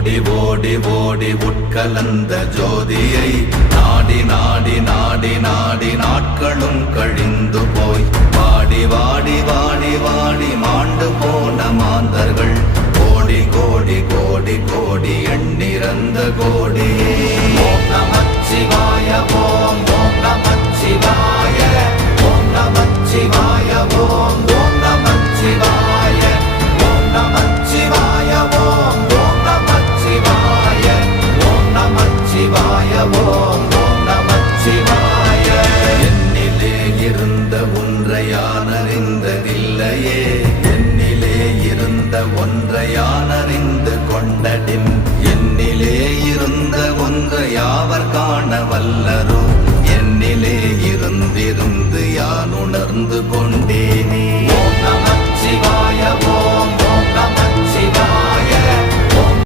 ஓடி ஓடி ஓடி உட்கலந்த ஜோதியை நாடி நாடி நாடி நாடி நாட்களும் கழிந்து போய் வாடி வாடி வாடி வாடி மாண்டு போன மாந்தர்கள் கோடி கோடி கோடி கோடி எண்ணிறந்த கோடி. ஓம் நமச்சிவாய ஓம் ஓம் நமச்சிவாய ஓம் நமச்சிவாய ஓம் ஓம் நமச்சிவாய ஓம் நமச்சிவாய ஓம் ஓம் நமச்சிவாய ஓம் நமச்சிவாய ஓம் ஓம் நமச்சிவாய. என்னிலே இருந்த ஒன்றை யான் அறிந்ததில்லையே, என்னிலே இருந்த ஒன்றை யான் அறிந்து கொண்டடின், என்னிலே இருந்த ஒன்றை யாவர் காண வல்லரோ, என்னிலே இருந்திருந்து யான் உணர்ந்து கொண்டேனே.